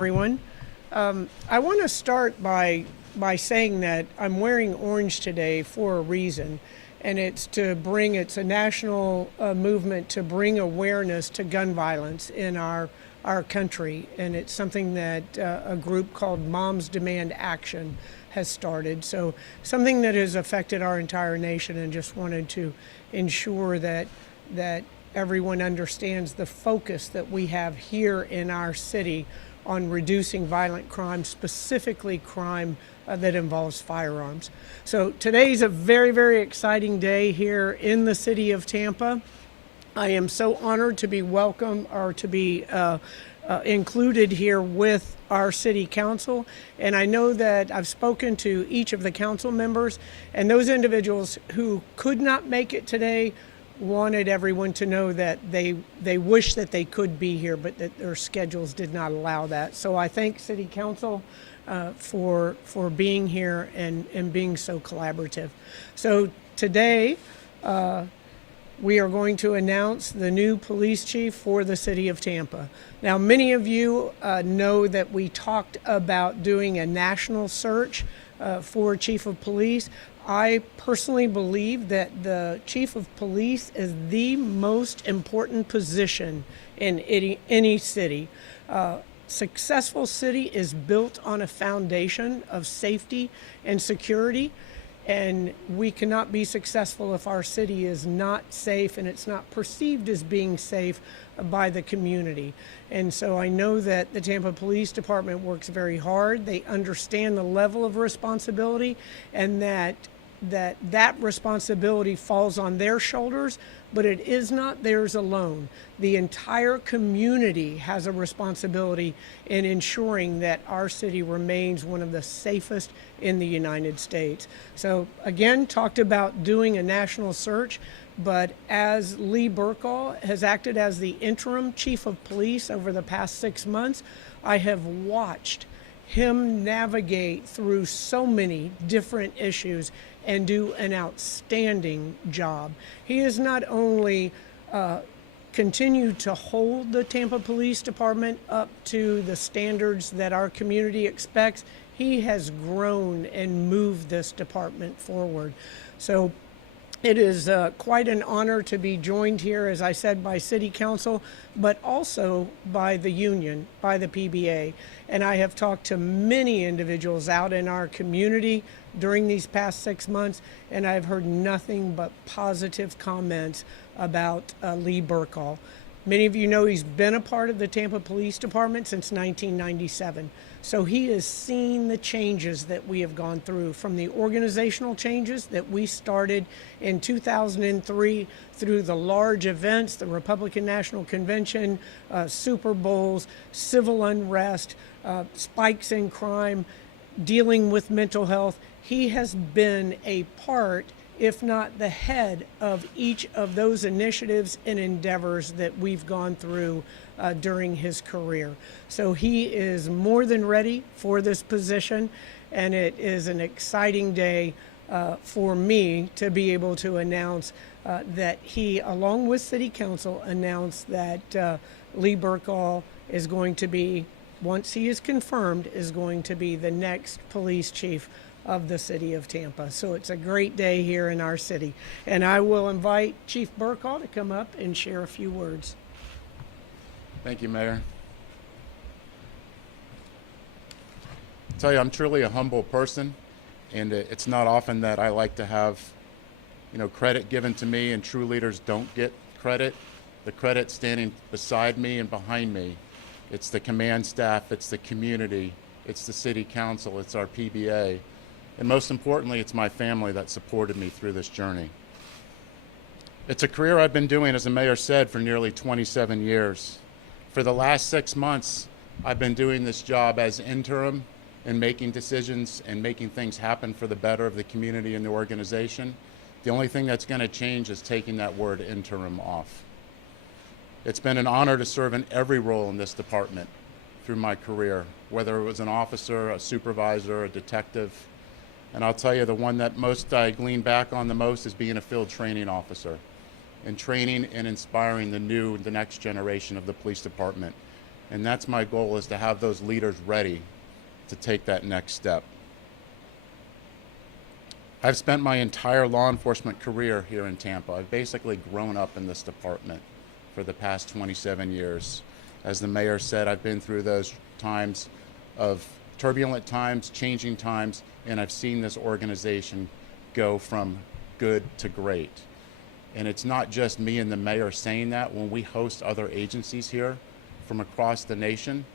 Everyone. I want to start by saying that I'm wearing orange today for a reason, and it's a national movement to bring awareness to gun violence in our country, and it's something that a group called Moms Demand Action has started. So something that has affected our entire nation, and just wanted to ensure that everyone understands the focus that we have here in our city on reducing violent crime, specifically crime that involves firearms. So today's a very, very exciting day here in the city of Tampa. I am so honored to be welcome or to be included here with our city council. And I know that I've spoken to each of the council members, and those individuals who could not make it today wanted everyone to know that they wish that they could be here, but that their schedules did not allow that. So I thank City Council for being here and being so collaborative. So today we are going to announce the new police chief for the City of Tampa. Now, many of you know that we talked about doing a national search for chief of police. I personally believe that the chief of police is the most important position in any city. Successful city is built on a foundation of safety and security, and we cannot be successful if our city is not safe and it's not perceived as being safe by the community. And so I know that the Tampa Police Department works very hard. They understand the level of responsibility, and that responsibility falls on their shoulders, but it is not theirs alone. The entire community has a responsibility in ensuring that our city remains one of the safest in the United States. So again, talked about doing a national search, but as Lee Bercaw has acted as the interim chief of police over the past 6 months, I have watched him navigate through so many different issues and do an outstanding job. He has not only continued to hold the Tampa Police Department up to the standards that our community expects, he has grown and moved this department forward. So it is quite an honor to be joined here, as I said, by City Council, but also by the union, by the PBA. And I have talked to many individuals out in our community during these past 6 months, and I've heard nothing but positive comments about Lee Bercaw. Many of you know he's been a part of the Tampa Police Department since 1997. So he has seen the changes that we have gone through, from the organizational changes that we started in 2003 through the large events, the Republican National Convention, Super Bowls, civil unrest, spikes in crime, dealing with mental health. He has been a part, if not the head, of each of those initiatives and endeavors that we've gone through during his career. So he is more than ready for this position, and it is an exciting day for me to be able to announce that he, along with City Council, announced that Lee Bercaw is going to be, once he is confirmed, is going to be the next police chief of the city of Tampa. So it's a great day here in our city. And I will invite Chief Bercaw to come up and share a few words. Thank you, Mayor. I tell you, I'm truly a humble person, and it's not often that I like to have, credit given to me, and true leaders don't get credit. The credit standing beside me and behind me. It's the command staff, it's the community, it's the city council, it's our PBA. And most importantly, it's my family that supported me through this journey. It's a career I've been doing, as the mayor said, for nearly 27 years. For the last 6 months, I've been doing this job as interim and making decisions and making things happen for the better of the community and the organization. The only thing that's going to change is taking that word interim off. It's been an honor to serve in every role in this department through my career, whether it was an officer, a supervisor, a detective. And I'll tell you, the one that I glean back on the most is being a field training officer and training and inspiring the next generation of the police department. And that's my goal, is to have those leaders ready to take that next step. I've spent my entire law enforcement career here in Tampa. I've basically grown up in this department for the past 27 years. As the mayor said, I've been through those times of turbulent times, changing times, and I've seen this organization go from good to great. And it's not just me and the mayor saying that. When we host other agencies here from across the nation,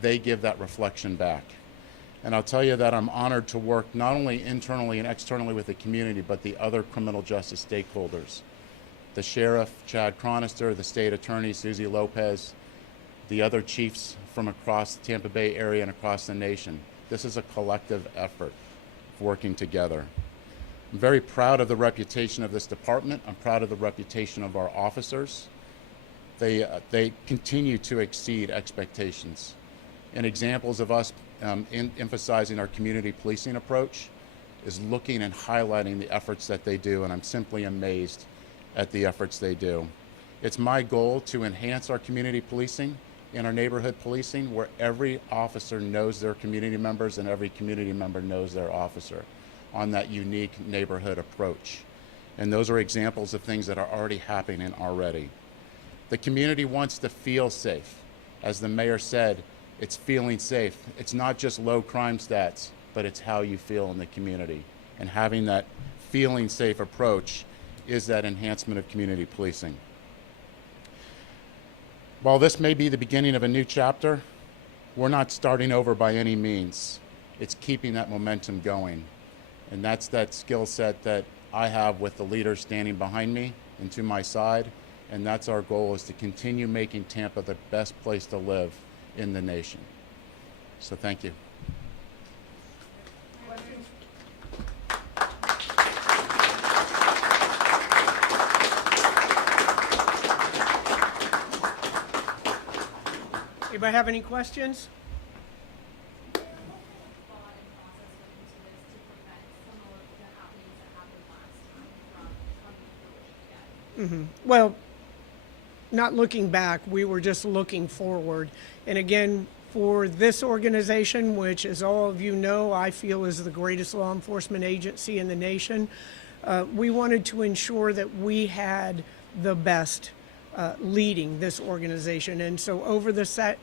they give that reflection back. And I'll tell you that I'm honored to work not only internally and externally with the community, but the other criminal justice stakeholders. The sheriff, Chad Chronister, the state attorney, Susie Lopez, the other chiefs from across the Tampa Bay area and across the nation. This is a collective effort working together. I'm very proud of the reputation of this department. I'm proud of the reputation of our officers. They continue to exceed expectations. And examples of us emphasizing our community policing approach is looking and highlighting the efforts that they do, and I'm simply amazed at the efforts they do. It's my goal to enhance our community policing and our neighborhood policing, where every officer knows their community members and every community member knows their officer, on that unique neighborhood approach. And those are examples of things that are already happening already. The community wants to feel safe. As the mayor said, it's feeling safe. It's not just low crime stats, but it's how you feel in the community. And having that feeling safe approach is that enhancement of community policing. While this may be the beginning of a new chapter, we're not starting over by any means. It's keeping that momentum going. And that's that skill set that I have with the leaders standing behind me and to my side. And that's our goal, is to continue making Tampa the best place to live in the nation. So thank you. Anybody have any questions? Well, not looking back, we were just looking forward. And again, for this organization, which, as all of you know, I feel is the greatest law enforcement agency in the nation, we wanted to ensure that we had the best leading this organization. And so over the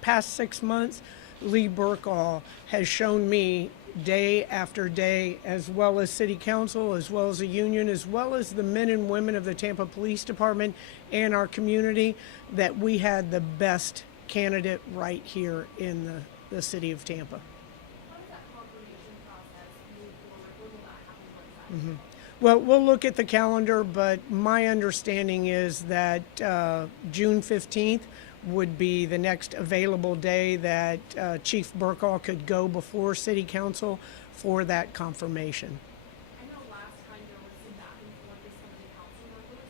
past 6 months, Lee Bercaw has shown me day after day, as well as City Council, as well as the union, as well as the men and women of the Tampa Police Department and our community, that we had the best candidate right here in the city of Tampa. How does that confirmation process move forward? When will that happen? Well, we'll look at the calendar, but my understanding is that June 15th would be the next available day that Chief Bercaw could go before City Council for that confirmation. I know last time there was some back and forth with some of the council members.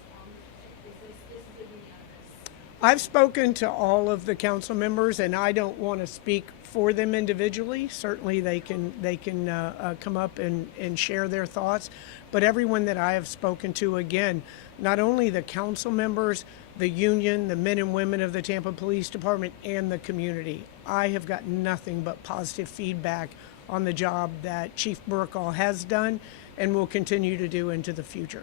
This is the unanimous. I've spoken to all of the council members, and I don't want to speak for them individually. Certainly they can come up and share their thoughts. But everyone that I have spoken to, again, not only the council members, the union, the men and women of the Tampa Police Department, and the community, I have gotten nothing but positive feedback on the job that Chief Bercaw has done and will continue to do into the future.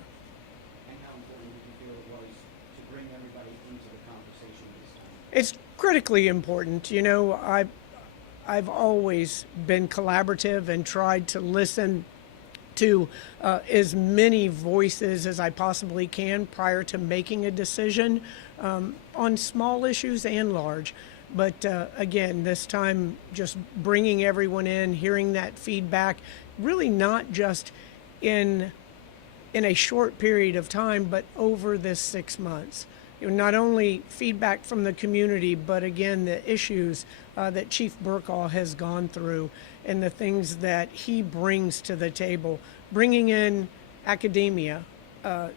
And how important did you feel it was to bring everybody into the conversation this time? It's critically important. You know, I've always been collaborative and tried to listen to as many voices as I possibly can prior to making a decision on small issues and large. But again, this time just bringing everyone in, hearing that feedback, really not just in a short period of time, but over this 6 months. You know, not only feedback from the community, but again, the issues that Chief Bercaw has gone through and the things that he brings to the table. Bringing in academia,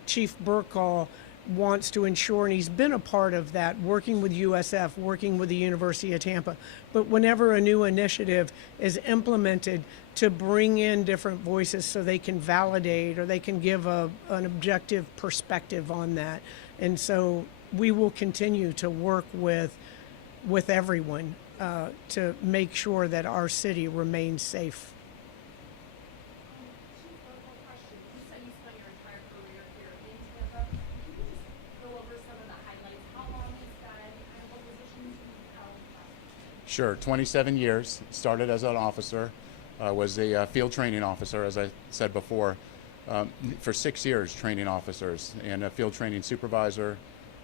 Chief Bercaw wants to ensure, and he's been a part of that, working with USF, working with the University of Tampa. But whenever a new initiative is implemented, to bring in different voices so they can validate or they can give an objective perspective on that. And so we will continue to work with with everyone to make sure that our city remains safe. Chief, one more question. You said you spent your entire career here in Tampa. Can you just go over some of the highlights? How long has that and what positions you've held? Sure, 27 years. Started as an officer, was a field training officer, as I said before, for 6 years training officers, and a field training supervisor,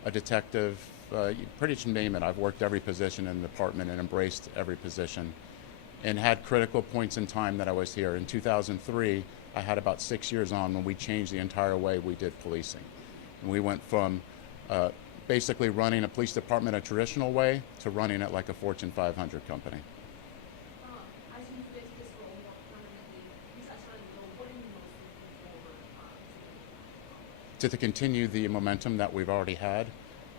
a detective, you pretty much name it. I've worked every position in the department and embraced every position, and had critical points in time that I was here. In 2003, I had about 6 years on when we changed the entire way we did policing. And we went from basically running a police department a traditional way to running it like a Fortune 500 company. As you get to this role more permanently, you touched on it a little. What are you most looking forward To continue the momentum that we've already had,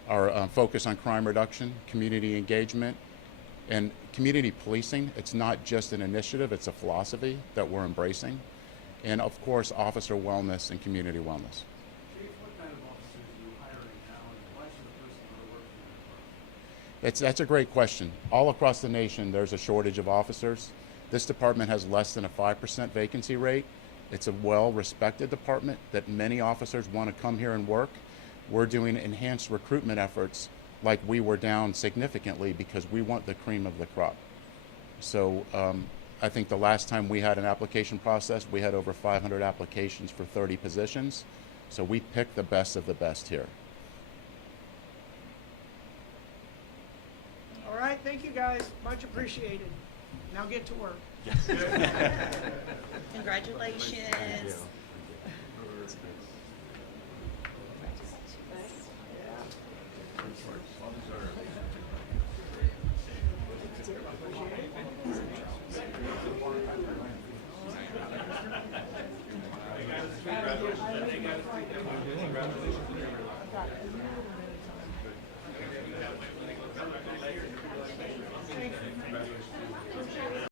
our focus on crime reduction, community engagement, and community policing. It's not just an initiative, it's a philosophy that we're embracing. And of course, officer wellness and community wellness. Chief, what kind of officers are you hiring now, and why should a person go to work for your department? That's a great question. All across the nation, there's a shortage of officers. This department has less than a 5% vacancy rate. It's a well-respected department that many officers want to come here and work. We're doing enhanced recruitment efforts like we were down significantly because we want the cream of the crop. So I think the last time we had an application process, we had over 500 applications for 30 positions. So we picked the best of the best here. All right, thank you guys, much appreciated. Now get to work. Congratulations. Congratulations.